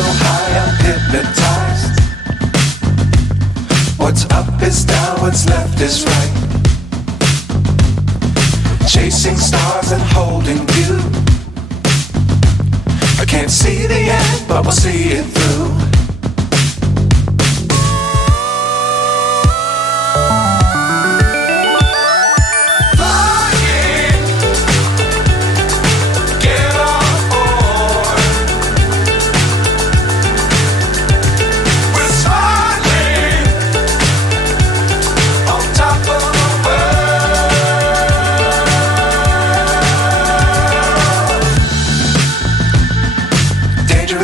so high I'm hypnotized. What's up is down, what's left is right. Chasing stars and holding you. I can't see the end, but we'll see it through.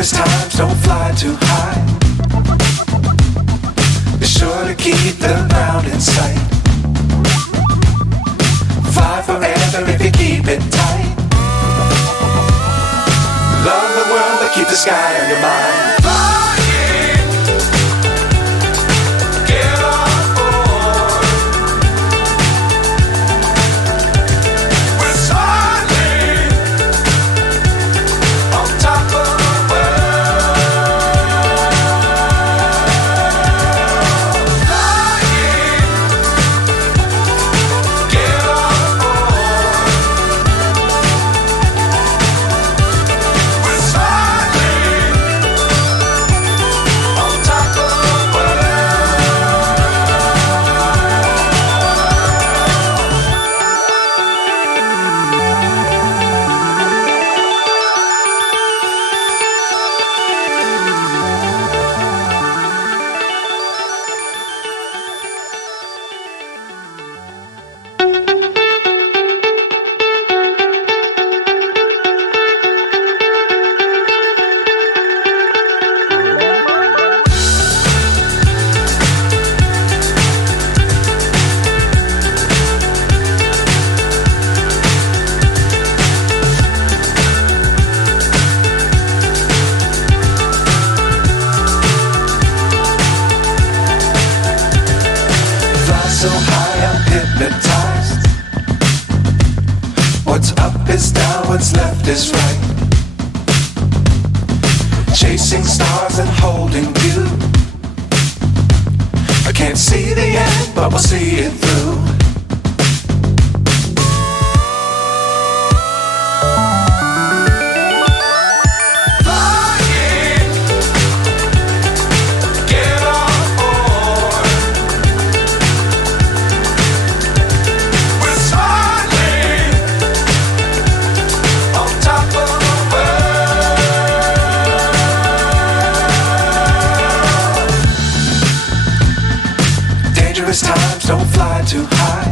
Times don't fly too high. Be sure to keep the ground in sight. Fly forever if you keep it tight. Love the world but keep the sky on your mind. So high I'm hypnotized. What's up is down, what's left is right. Chasing stars and holding you. I can't see the end, but we'll see it through. Times don't fly too high.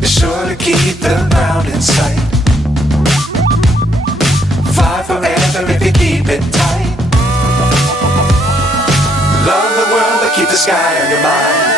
Be sure to keep the ground in sight. Fly forever if you keep it tight. Love the world but keep the sky on your mind.